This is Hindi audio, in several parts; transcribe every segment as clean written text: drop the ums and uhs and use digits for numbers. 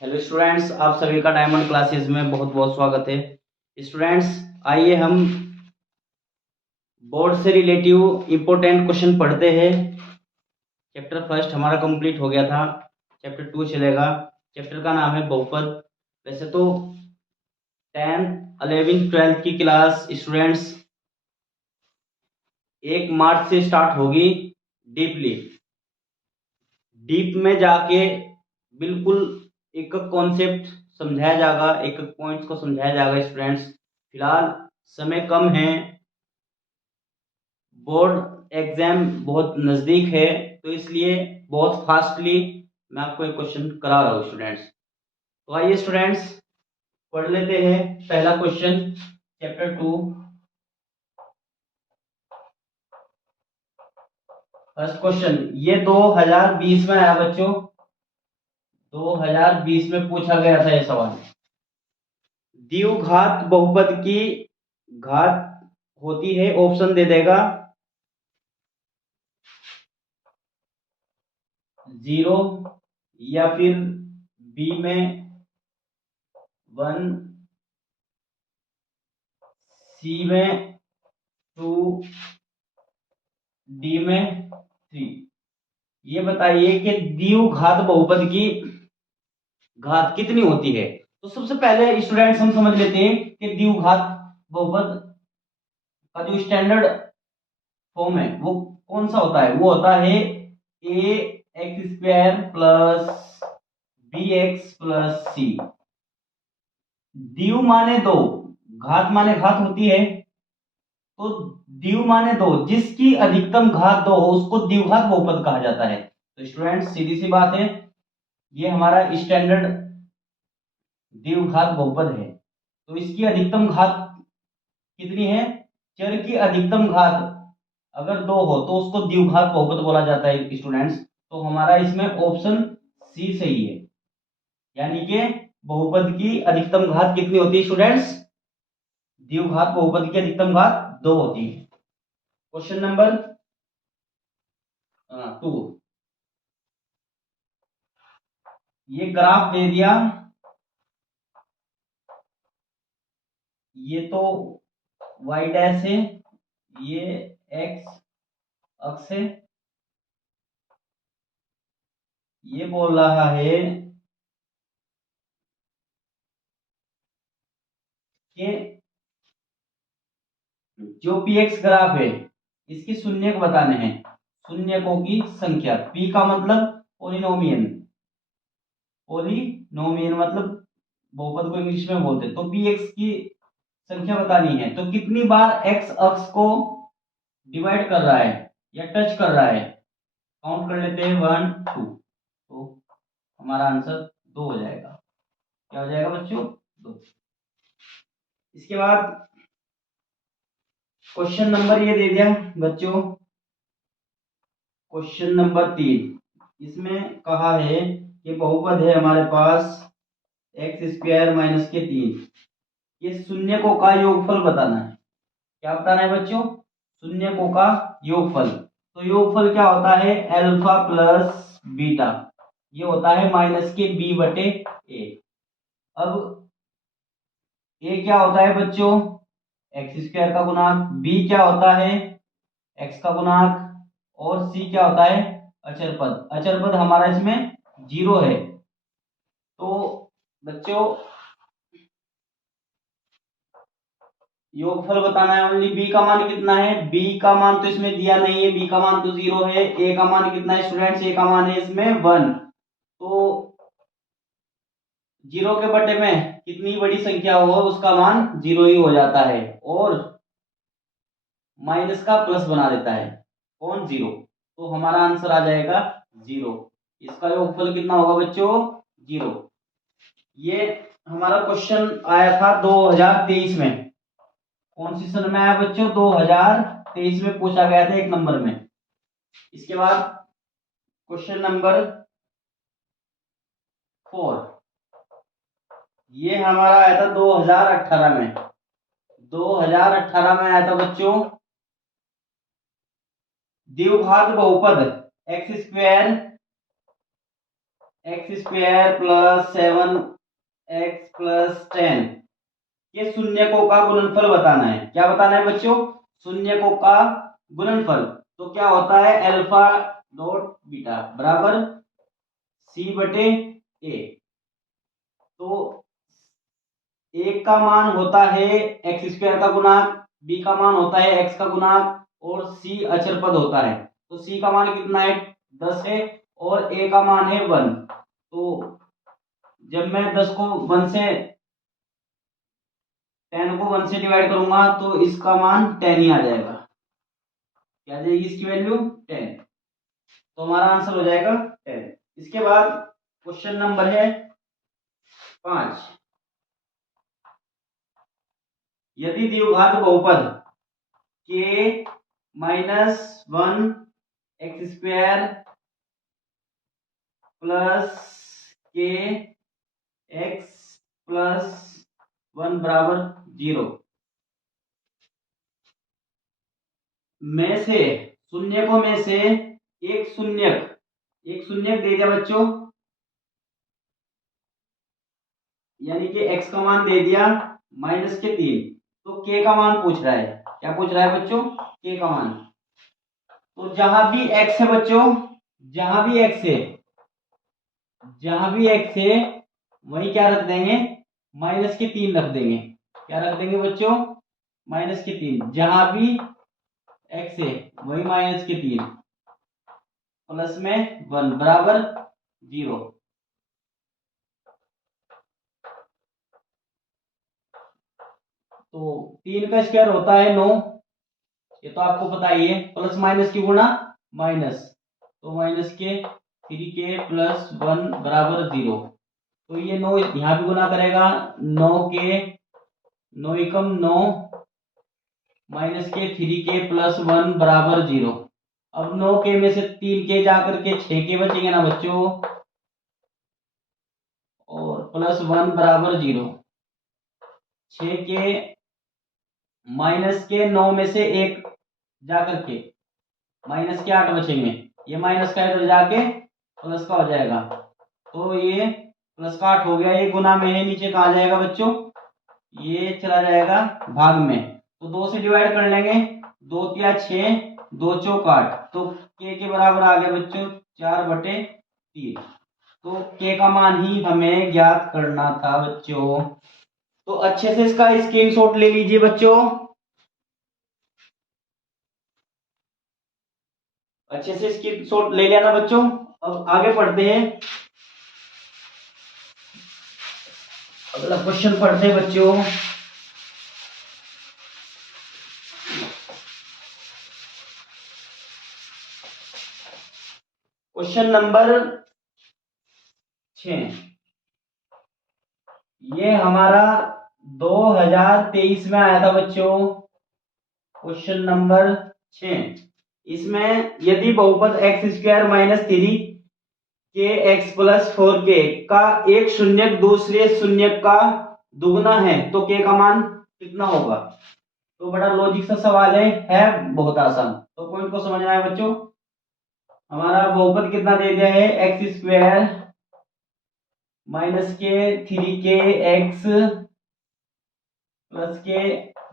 हेलो स्टूडेंट्स, आप सभी का डायमंड क्लासेस में बहुत बहुत स्वागत है। स्टूडेंट्स, आइए हम बोर्ड से रिलेटिव इम्पोर्टेंट क्वेश्चन पढ़ते हैं। चैप्टर फर्स्ट हमारा कंप्लीट हो गया था, चैप्टर टू चलेगा। चैप्टर का नाम है बहुपद। वैसे तो 10th 11th 12th की क्लास स्टूडेंट्स 1 मार्च से स्टार्ट होगी। डीपली डीप में जाके बिल्कुल एक एक कॉन्सेप्ट समझाया जाएगा, एक एक पॉइंट्स को समझाया जाएगा। स्टूडेंट्स, फिलहाल समय कम है, बोर्ड एग्जाम बहुत नज़दीक है, तो इसलिए बहुत फास्टली मैं आपको एक क्वेश्चन करा रहा हूँ स्टूडेंट्स। तो आइए स्टूडेंट्स पढ़ लेते हैं पहला question, chapter two. First question ये 2020 में आया बच्चों, 2020 में पूछा गया था ये सवाल। द्विघात बहुपद की घात होती है, ऑप्शन दे देगा 0, या फिर बी में 1, सी में 2, डी में 3। ये बताइए कि द्विघात बहुपद की घात कितनी होती है। तो सबसे पहले स्टूडेंट्स हम समझ लेते हैं कि द्विघात बहुपद का जो स्टैंडर्ड फॉर्म है वो कौन सा होता है। वो होता है a x square plus b x plus c. द्विव माने दो, घात माने घात होती है, तो द्विव माने दो, जिसकी अधिकतम घात दो हो उसको द्विघात बहुपद कहा जाता है। तो स्टूडेंट्स सीधी सी बात है, ये हमारा स्टैंडर्ड द्विघात बहुपद है। तो इसकी अधिकतम घात कितनी है। चर की अधिकतम घात अगर दो हो तो उसको द्विघात बहुपद बोला जाता है स्टूडेंट्स। तो हमारा इसमें ऑप्शन सी सही है, यानी कि बहुपद की अधिकतम घात कितनी होती है स्टूडेंट्स। द्विघात बहुपद की अधिकतम घात 2 होती है। Question number 2। ये ग्राफ दे दिया, ये तो y डैश है, ये x अक्ष है। ये बोल रहा है कि जो पी एक्स ग्राफ है इसकी शून्यक बताने हैं, शून्यकों की संख्या। पी का मतलब पोलिनोमियन, पोलिनोमियन मतलब बहुपद को इंग्लिश में बोलते हैं। तो पी एक्स की संख्या बतानी है, तो कितनी बार एक्स अक्ष को डिवाइड कर रहा है या टच कर रहा है। काउंट कर लेते हैं 1 2, तो हमारा आंसर 2 हो जाएगा। क्या हो जाएगा बच्चों, 2। इसके बाद क्वेश्चन नंबर ये दे दिया बच्चों, क्वेश्चन नंबर 3। इसमें कहा है कि बहुपद है हमारे पास एक्स स्क्वायर माइनस के 3, ये शून्यकों का योगफल बताना है। क्या बताना है बच्चों, शून्यकों का योगफल। तो योगफल क्या होता है, अल्फा प्लस बीटा, ये होता है माइनस के बी बटे ए। अब ए क्या होता है बच्चों, एक्स स्क्वायर का गुणांक, बी क्या होता है एक्स का गुणांक, और सी क्या होता है अचर पद। अचर पद हमारा इसमें 0 है। तो बच्चों योगफल बताना है, ओनली बी का मान कितना है। बी का मान तो इसमें दिया नहीं है, बी का मान तो 0 है। ए का मान कितना है स्टूडेंट्स, ए का मान है इसमें 1। तो 0 के बटे में कितनी बड़ी संख्या हो उसका मान 0 ही हो जाता है, और माइनस का प्लस बना देता है कौन, 0। तो हमारा आंसर आ जाएगा 0। इसका योगफल कितना होगा बच्चों, 0। ये हमारा क्वेश्चन आया था 2023 में। कौन सी सन में आया बच्चों, 2023 में पूछा गया था 1 नंबर में। इसके बाद क्वेश्चन नंबर 4, ये हमारा आया था 2018 में। 2018 में आया था बच्चों, द्विघात बहुपद x square x square plus 7x plus 10 के शून्यकों का गुणनफल बताना है। क्या बताना है बच्चों? शून्यकों का गुणनफल। तो क्या होता है? अल्फा डॉट बीटा बराबर सी बटे ए। तो एक का मान होता है एक्स स्क्वायर का गुणांक, बी का मान होता है एक्स का गुणांक और सी अचर पद होता है। तो सी का मान कितना है? 10 है और ए का मान है 1। तो जब मैं 10 को 1 से 10 को 1 से डिवाइड करूंगा तो इसका मान 10 ही आ जाएगा। क्या आ जाएगी इसकी वैल्यू? 10। तो हमारा आंसर हो जाएगा 10। इसके बाद क्वेश्चन नंबर है 5। यदि द्विघात बहुपद के -1 एक्स स्क्वायर प्लस के एक्स प्लस 1 बराबर 0 में से शून्यकों में से एक शून्यक दे दिया बच्चों, यानी कि x का मान दे दिया -3। तो k का मान पूछ रहा है। क्या पूछ रहा है बच्चों? k का मान। तो जहां भी x है बच्चों, जहां भी x है वही क्या रख देंगे? -3 रख देंगे। क्या रख देंगे बच्चों? -3। जहां भी x है वही -3 प्लस में 1 बराबर 0। तो 3 का स्क्वायर होता है 9, ये तो आपको पता ही है। प्लस माइनस की गुणा माइनस, तो माइनस के 3k प्लस 1 बराबर 0। तो ये 9 यहाँ भी गुना करेगा, 9 के 9 एकम 9 माइनस के 3k प्लस 1 बराबर 0। अब 9 के में से 3 के जाकर के 6 के बचेंगे ना बच्चों, और प्लस 1 बराबर 0। 6 के माइनस के 9 में से एक जाकर के माइनस के 8 बचेंगे। ये माइनस का इधर जाके प्लस का हो जाएगा। तो ये प्लस का 8 हो गया। ये गुना में है, नीचे कहा जाएगा बच्चों? ये चला जाएगा भाग में। तो 2 से डिवाइड कर लेंगे, 2 तिया 6, 2 चौक 8। तो के बराबर आ गया बच्चों 4/3। तो के का मान ही हमें ज्ञात करना था बच्चों। तो अच्छे से इसका स्क्रीनशॉट ले लीजिए बच्चों, अच्छे से स्क्रीनशॉट ले लेना बच्चों। अब आगे पढ़ते हैं, अगला क्वेश्चन पढ़ते हैं बच्चों। Question number 6। ये हमारा 2023 में आया था बच्चों, क्वेश्चन नंबर 6। इसमें यदि बहुपद एक्स स्क्वायर -3 के एक्स प्लस 4k का एक शून्यक दूसरे शून्यक का दुगना है तो k का मान कितना होगा? तो बड़ा लॉजिक सा सवाल है बहुत आसान। तो पॉइंट को समझना है बच्चों। हमारा बहुपद कितना दे दिया है? X square -3k x plus के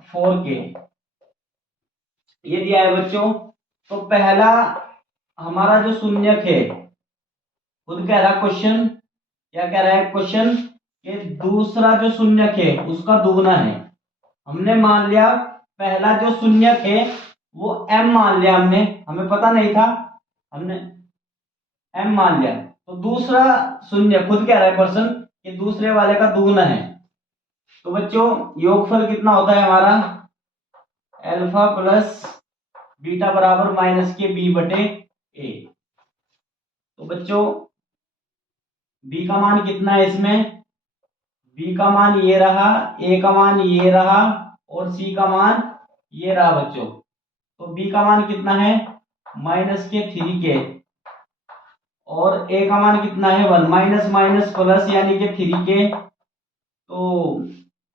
4k, ये दिया है बच्चों। तो पहला हमारा जो शून्यक है, खुद कह रहा क्वेश्चन, क्या कह रहा है क्वेश्चन? कि दूसरा जो शून्यक है उसका दुगना है। हमने मान लिया पहला जो शून्यक है वो m मान लिया हमने, हमें पता नहीं था, हमने m मान लिया। तो दूसरा शून्य खुद कह रहा है क्वेश्चन कि दूसरे वाले का दुगना है। तो बच्चों योगफल कितना होता है हमारा? अल्फा प्लस बीटा बराबर -b/a। तो बच्चों b का मान कितना है इसमें? b का मान ये रहा, a का मान ये रहा और c का मान ये रहा बच्चों। तो b का मान कितना है? -3k और a का मान कितना है? 1। माइनस माइनस प्लस यानी कि 3k। तो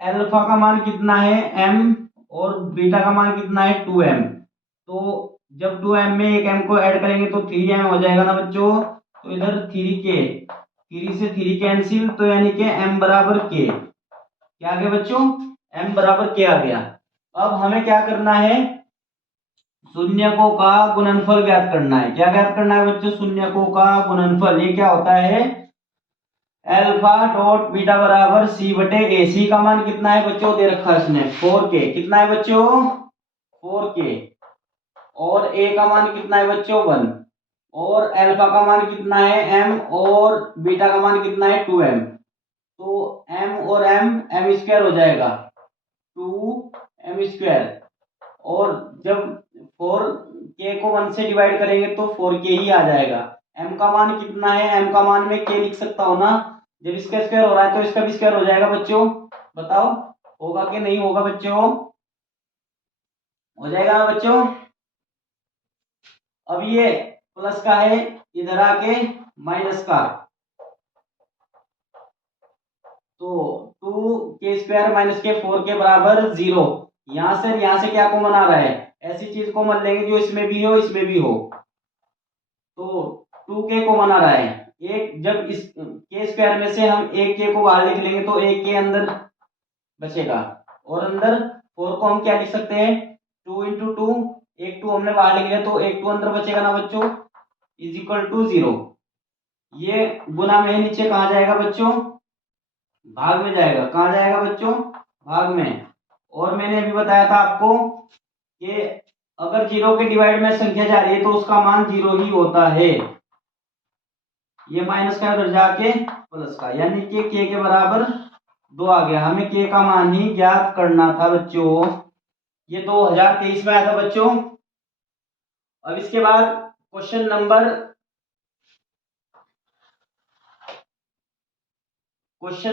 अल्फा का मान कितना है? m और बीटा का मान कितना है? 2m। तो जब 2m में एक m को ऐड करेंगे तो 3m हो जाएगा ना बच्चों। तो इधर 3k 3 से 3 कैंसिल, तो यानी कि m बराबर k। क्या आ गया बच्चों? m बराबर k आ गया। अब हमें क्या करना है? शून्यकों का गुणनफल ज्ञात करना है। क्या ज्ञात करना है बच्चों? शून्यकों का गुणनफल। ये क्या होता है? अल्फा डॉट बीटा बराबर सी बटे ए। सी का मान कितना है बच्चों? दे रखा है इसने 4k। कितना है बच्चों? 4k। और ए का मान कितना है बच्चों? 1। और अल्फा का मान कितना है? m। और बीटा का मान कितना है? 2m। तो m और m स्क्वायर हो जाएगा 2m स्क्वायर। और जब 4k को 1 से डिवाइड करेंगे तो 4k ही आ जाएगा। m का मान कितना है? m का मान में k लिख सकता हूं ना। जब इसका स्क्वायर हो रहा है तो इसका भी स्क्वायर हो जाएगा बच्चों। बताओ होगा कि नहीं होगा बच्चों? हो जाएगा ना बच्चों? अब ये प्लस का है, इधर आके माइनस का, तो 2k² माइनस के 4k बराबर 0। यहां से क्या कॉमन आ रहा है? ऐसी चीज कॉमन लेंगे जो इसमें भी हो इसमें भी हो। तो 2k कॉमन आ रहा है। एक जब इस k² में से हम एक k को बाहर लिख लेंगे तो एक k अंदर बचेगा। और अंदर 4 को हम क्या लिख सकते हैं? 2 इंटू 2। एक 2 हमने बाहर लिख लिया तो एक 2 अंदर बचेगा ना बच्चों, इज इक्वल टू 0। ये गुना में नीचे कहा जाएगा बच्चों? भाग में जाएगा। कहाँ जाएगा बच्चों? भाग में। और मैंने अभी बताया था आपको कि अगर 0 के डिवाइड में संख्या जा रही है तो उसका मान 0 ही होता है। ये माइनस का उधर जाके प्लस का, यानी कि k के बराबर 2 आ गया। हमें k का मान ही ज्ञात करना था बच्चों। ये 2023 में आया था बच्चों। अब इसके बाद क्वेश्चन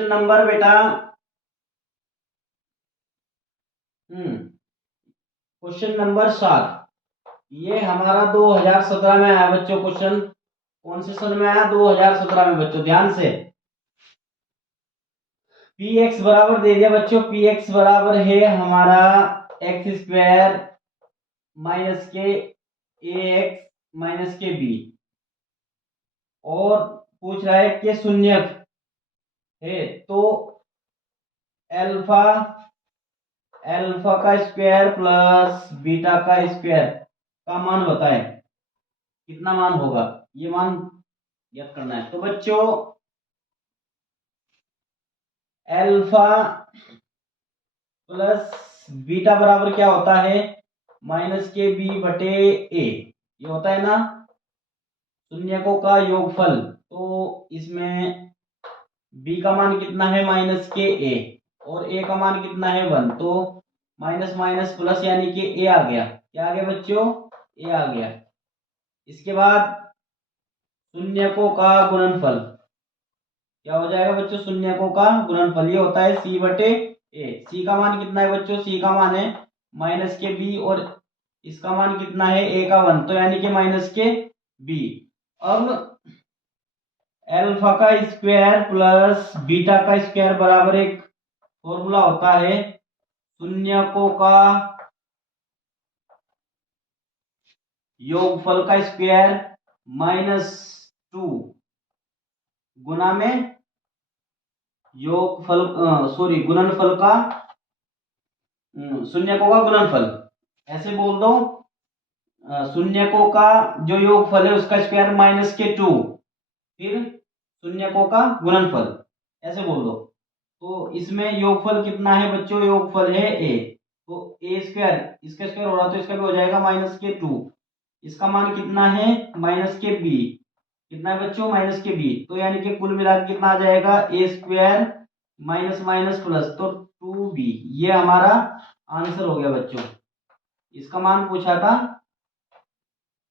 नंबर बेटा क्वेश्चन नंबर 7। ये हमारा 2017 में आया बच्चों क्वेश्चन। कौन से सन में आया? 2017 में बच्चों, ध्यान से। px बराबर दे दिया बच्चों। px बराबर है हमारा x² माइनस के ax माइनस के b। और पूछ रहा है कि शून्य है तो अल्फा अल्फा का स्क्वायर प्लस बीटा का स्क्वायर का मान बताएं। कितना मान होगा? ये मान ज्ञात करना है। तो बच्चों अल्फा प्लस बीटा बराबर क्या होता है? माइनस के बी बटे ए। ये होता है ना शून्यकों का योगफल। तो इसमें बी का मान कितना है? माइनस के ए। और ए का मान कितना है? 1। तो माइनस माइनस प्लस यानी कि ए आ गया। क्या आ गया बच्चों? ए आ गया। इसके बाद शून्यकों का गुणनफल क्या हो जाएगा बच्चों? शून्यकों का गुणनफल ये होता है सी बटे ए। सी का मान कितना है बच्चों? सी का मान है माइनस के बी। और इसका मान कितना है? ए का 1। तो यानी कि माइनस के बी। अब अल्फा का स्क्वायर प्लस बीटा का स्क्वायर बराबर एक फॉर्मूला होता है शून्यकों का योगफल का स्क्वायर माइनस 2 गुना में योगफल सॉरी गुणनफल का शून्यकों का गुणनफल। ऐसे बोल दो शून्यकों का जो योगफल है उसका स्क्वायर माइनस के 2 फिर शून्यकों का गुणनफल। ऐसे बोल दो। तो इसमें योगफल कितना है बच्चों? योगफल है ए। तो ए स्क्वायर, इसका स्क्वायर हो रहा तो इसका भी हो जाएगा माइनस के 2। इसका मान कितना है? माइनस के बी। कितना है बच्चों? माइनस के बी। तो यानी कि कुल मिलाकर कितना आ जाएगा? ए स्क्वायर माइनस माइनस प्लस तो 2b। ये हमारा आंसर हो गया बच्चों। इसका मान पूछा था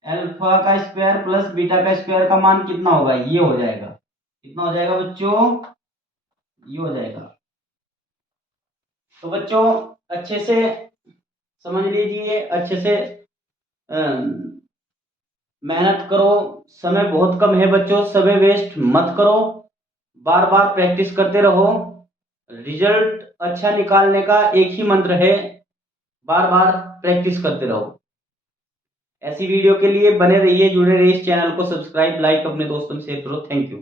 अल्फा का स्क्वायर प्लस बीटा का स्क्वायर का मान कितना होगा? ये हो जाएगा। कितना हो जाएगा बच्चों? ये हो जाएगा। तो बच्चों अच्छे से समझ लीजिए, अच्छे से मेहनत करो। समय बहुत कम है बच्चों, समय वेस्ट मत करो। बार बार प्रैक्टिस करते रहो। रिजल्ट अच्छा निकालने का एक ही मंत्र है, बार बार प्रैक्टिस करते रहो। ऐसी वीडियो के लिए बने रहिए, जुड़े रहिए। इस चैनल को सब्सक्राइब, लाइक, अपने दोस्तों में शेयर करो। Thank you.